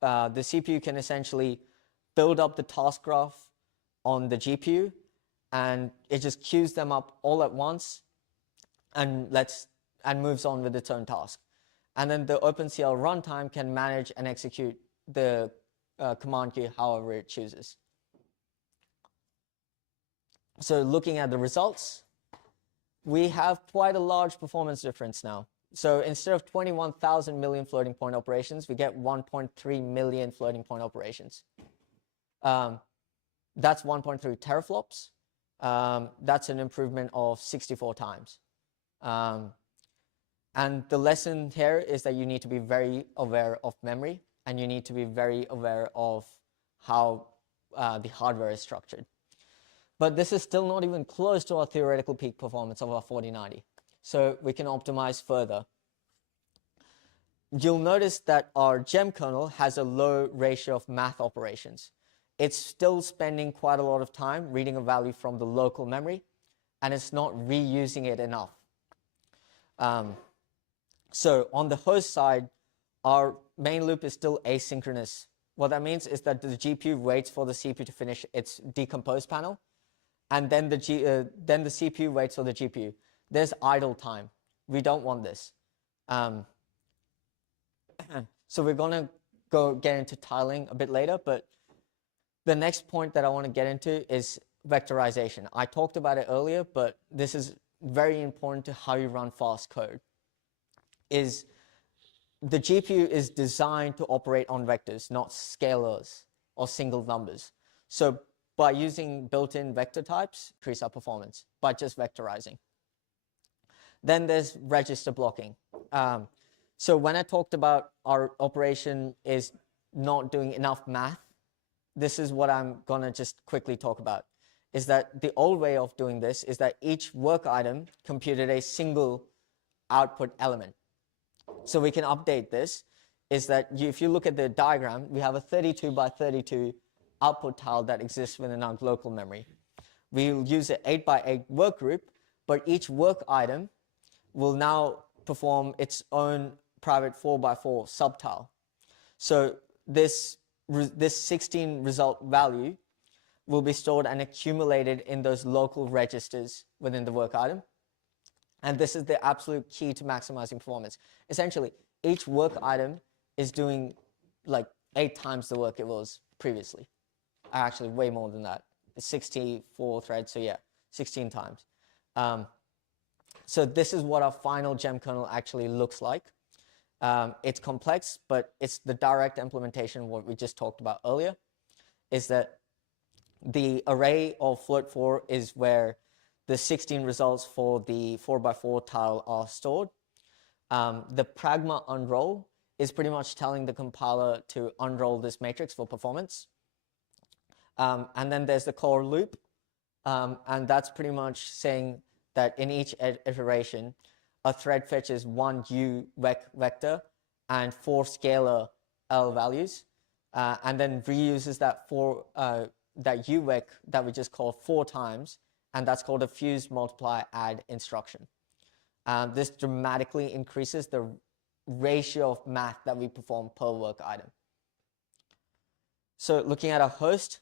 the CPU can essentially build up the task graph on the GPU, and it just queues them up all at once and moves on with its own task. And then the OpenCL runtime can manage and execute the command queue however it chooses. So looking at the results, we have quite a large performance difference now. So instead of 21,000 million floating point operations, we get 1.3 million floating point operations. That's 1.3 teraflops. That's an improvement of 64 times. And the lesson here is that you need to be very aware of memory, and you need to be very aware of how the hardware is structured. But this is still not even close to our theoretical peak performance of our 4090. So we can optimize further. You'll notice that our gem kernel has a low ratio of math operations. It's still spending quite a lot of time reading a value from the local memory, and it's not reusing it enough. So on the host side, our main loop is still asynchronous. What that means is that the GPU waits for the CPU to finish its decompose panel, and then the CPU waits for the GPU. There's idle time. We don't want this. So we're going to get into tiling a bit later, but the next point that I want to get into is vectorization. I talked about it earlier, but this is very important to how you run fast code. Is the GPU is designed to operate on vectors, not scalars or single numbers. So by using built-in vector types, increase our performance by just vectorizing. Then there's register blocking. So when I talked about our operation is not doing enough math, this is what I'm gonna just quickly talk about. Is that the old way of doing this is that each work item computed a single output element. So we can update this, is that if you look at the diagram, we have a 32 by 32 output tile that exists within our local memory. We'll use an 8 by 8 work group, but each work item will now perform its own private 4 by 4 subtile. So this 16 result value will be stored and accumulated in those local registers within the work item. And this is the absolute key to maximizing performance. Essentially, each work item is doing like 8 times the work it was previously. Actually, way more than that. It's 64 threads, so yeah, 16 times. So this is what our final gem kernel actually looks like. It's complex, but it's the direct implementation of what we just talked about earlier, is that the array of float 4 is where the 16 results for the 4 by 4 tile are stored. The pragma unroll is pretty much telling the compiler to unroll this matrix for performance. And then there's the core loop, and that's pretty much saying that in each iteration, a thread fetches 1 U vector and 4 scalar L values, and then reuses that U vec that we just called 4 times, and that's called a fuse multiply add instruction. This dramatically increases the ratio of math that we perform per work item. So looking at a host,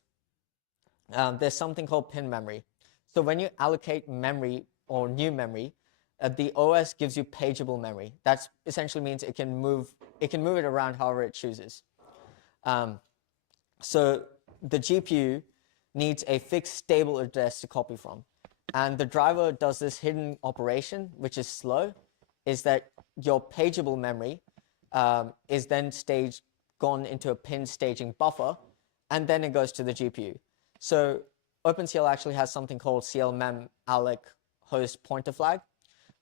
there's something called pin memory. So when you allocate memory or new memory, the OS gives you pageable memory. That essentially means it can move it around however it chooses. So the GPU needs a fixed stable address to copy from. And the driver does this hidden operation, which is slow, is that your pageable memory is then gone into a pin staging buffer, and then it goes to the GPU. So OpenCL actually has something called clmem alloc host pointer flag.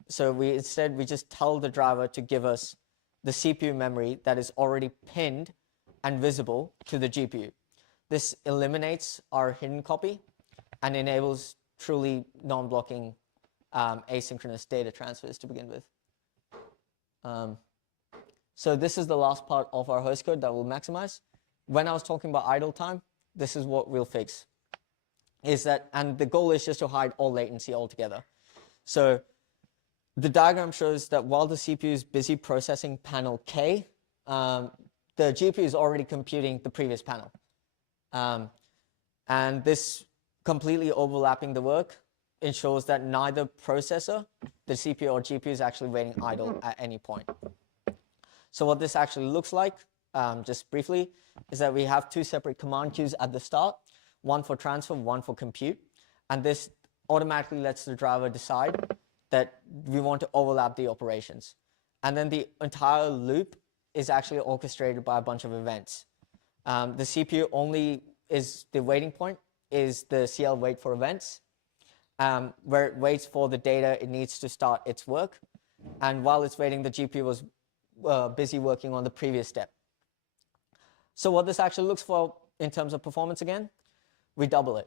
So we just tell the driver to give us the CPU memory that is already pinned and visible to the GPU. This eliminates our hidden copy and enables truly non-blocking asynchronous data transfers to begin with. So this is the last part of our host code that we'll maximize. When I was talking about idle time, this is what we'll fix. And the goal is just to hide all latency altogether. So the diagram shows that while the CPU is busy processing panel K, the GPU is already computing the previous panel. And this completely overlapping the work ensures that neither processor, the CPU or GPU, is actually waiting idle at any point. So what this actually looks like, just briefly, is that we have two separate command queues at the start, one for transfer, one for compute. And this automatically lets the driver decide that we want to overlap the operations. And then the entire loop is actually orchestrated by a bunch of events. The CPU only is the waiting point, is the CL wait for events, where it waits for the data it needs to start its work. And while it's waiting, the GPU was busy working on the previous step. So what this actually looks for in terms of performance again, we double it.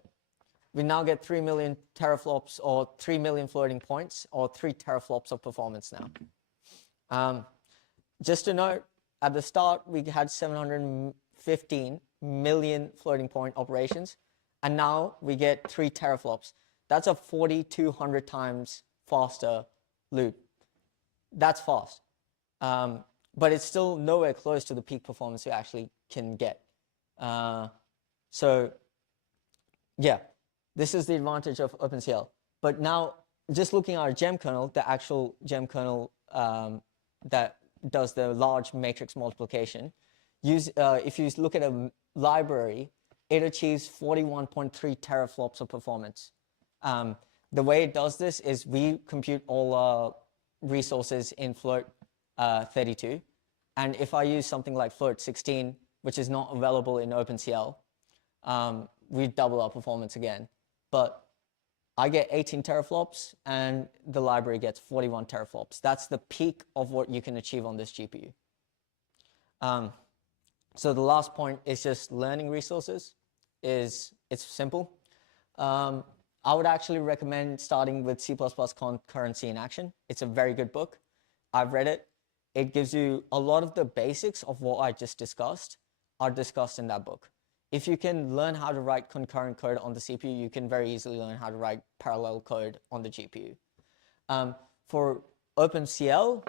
We now get 3 million teraflops or 3 million floating points or 3 teraflops of performance now. Just to note, at the start, we had 715 million floating point operations, and now we get 3 teraflops. That's a 4,200 times faster loop. That's fast. But it's still nowhere close to the peak performance you actually can get. So yeah, this is the advantage of OpenCL. But now, just looking at our gem kernel, the actual gem kernel that does the large matrix multiplication, if you look at a library, it achieves 41.3 teraflops of performance. The way it does this is we compute all our resources in float 32. And if I use something like float 16, which is not available in OpenCL, we double our performance again. But I get 18 teraflops and the library gets 41 teraflops. That's the peak of what you can achieve on this GPU. So the last point is just learning resources. It's simple. I would actually recommend starting with C++ Concurrency in Action. It's a very good book. I've read it. It gives you a lot of the basics of what I just discussed are discussed in that book. If you can learn how to write concurrent code on the CPU, you can very easily learn how to write parallel code on the GPU. For OpenCL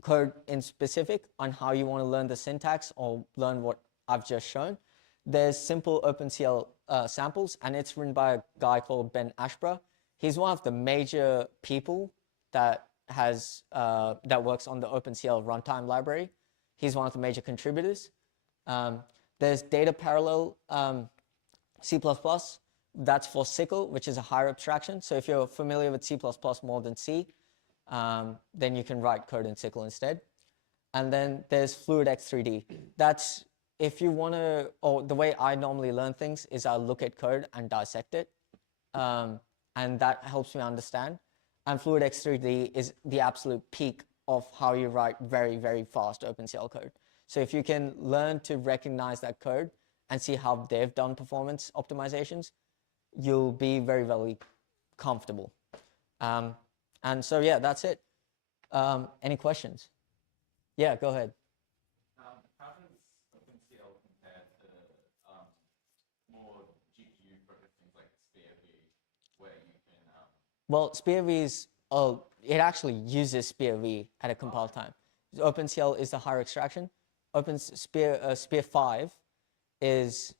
code in specific on how you want to learn the syntax or learn what I've just shown, there's simple OpenCL samples, and it's written by a guy called Ben Ashbra. He's one of the major people that works on the OpenCL runtime library. He's one of the major contributors. There's data parallel C++. That's for SYCL, which is a higher abstraction. So if you're familiar with C++ more than C, then you can write code in SYCL instead. And then there's FluidX3D. That's if you want to, or the way I normally learn things is I look at code and dissect it. And that helps me understand. And FluidX3D is the absolute peak of how you write very, very fast OpenCL code. So if you can learn to recognize that code and see how they've done performance optimizations, you'll be very, very comfortable. And so, yeah, that's it. Any questions? Yeah, go ahead. How does OpenCL compare to more GPU-focused things like SpearV, where you can... Well, SpearV is, it actually uses SpearV at a compile time. OpenCL is the higher extraction. Spear 5 is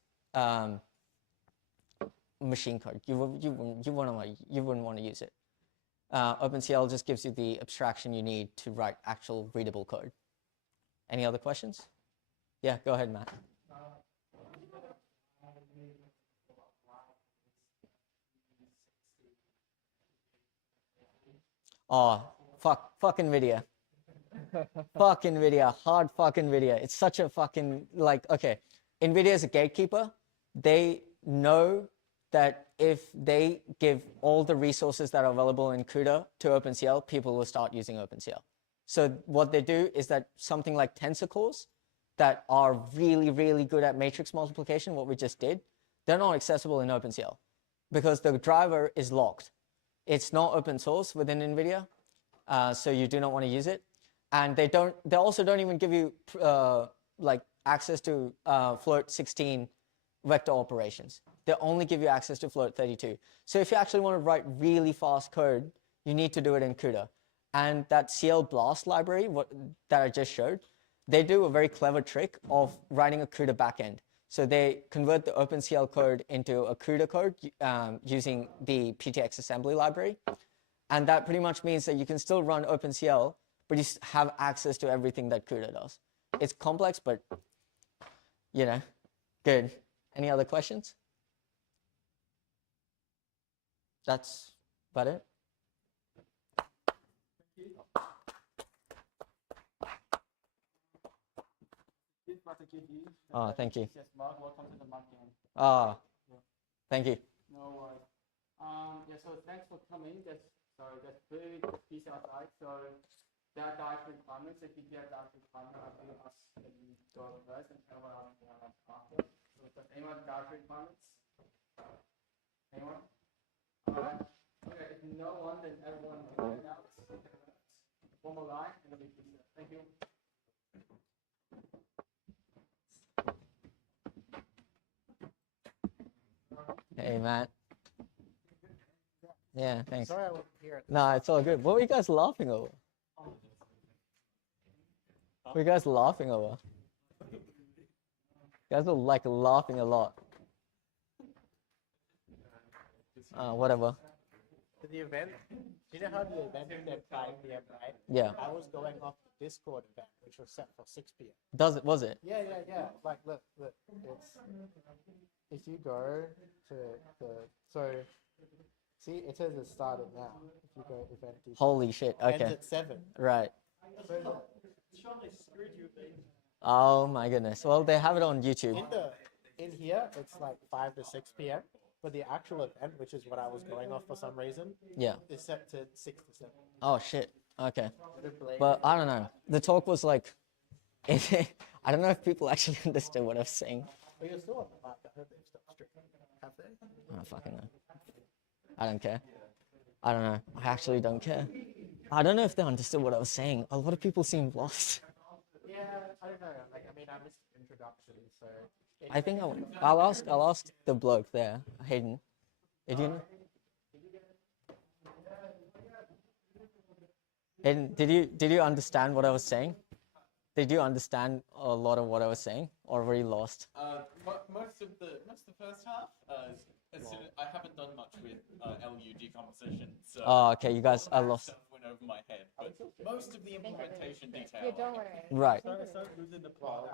machine code. You wouldn't want to use it. OpenCL just gives you the abstraction you need to write actual readable code. Any other questions? Yeah, go ahead, Matt. Oh, fuck NVIDIA. Fuck NVIDIA, hard fuck NVIDIA. It's such a fucking, like, okay. NVIDIA is a gatekeeper. They know that if they give all the resources that are available in CUDA to OpenCL, people will start using OpenCL. So what they do is that something like tensor cores that are really, really good at matrix multiplication, what we just did, they're not accessible in OpenCL because the driver is locked. It's not open source within NVIDIA, so you do not want to use it. And they also don't even give you like access to float 16 vector operations. They only give you access to float 32. So if you actually want to write really fast code, you need to do it in CUDA. And that CL Blast library that I just showed, they do a very clever trick of writing a CUDA backend. So they convert the OpenCL code into a CUDA code using the PTX assembly library. And that pretty much means that you can still run OpenCL, but you have access to everything that CUDA does. It's complex, but, you know, good. Any other questions? That's about it. Oh, thank you. Yes, Mark, welcome to the Mark game. Ah, thank you. No worries. Yeah, so thanks for coming. There's food, peace outside. So there are dietary requirements. If you get dietary requirements, I'll do us that you go first and tell what I'll do after. So does anyone have dietary requirements? Anyone? Alright. Okay, if no one, then everyone can get out. One more line and it'll be pizza. Thank you. Hey, Matt. Yeah, thanks. Sorry I wasn't here. No, it's all good. What were you guys laughing over? What were you guys laughing over? You guys are like laughing a lot. Whatever. To the event, do you know how the event is at 5 p.m., right? Yeah. I was going off the Discord event, which was set for 6 p.m. Was it? Yeah. Like, look. It's, if you go to see, it says it started now. If you go event details. Holy shit. Okay. Ends at 7. Right. So Oh my goodness. Well, they have it on YouTube. in here, it's like 5 to 6 p.m. But the actual event, which is what I was going off for some reason, Yeah. is set to 6 to 7. Oh shit. Okay. They're blaming But I don't know. The talk was like, I don't know if people actually understood what I was saying. But you're still on the mic. I heard they've stopped streaming. Have they? I don't fucking know. I don't care. I don't know. I actually don't care. I don't know if they understood what I was saying. A lot of people seemed lost. Yeah, I don't know. Like, I mean, I missed the introduction, so. I think I'll ask the bloke there, Hayden. Did you know? Hayden, did you understand what I was saying? Did you understand a lot of what I was saying, or were you lost? Most of the first half. I haven't done much with LU decomposition, so. Oh, okay. You guys are lost. Stuff went over my head, but most of the implementation detail. Yeah, don't worry. Right. So who's in the plot?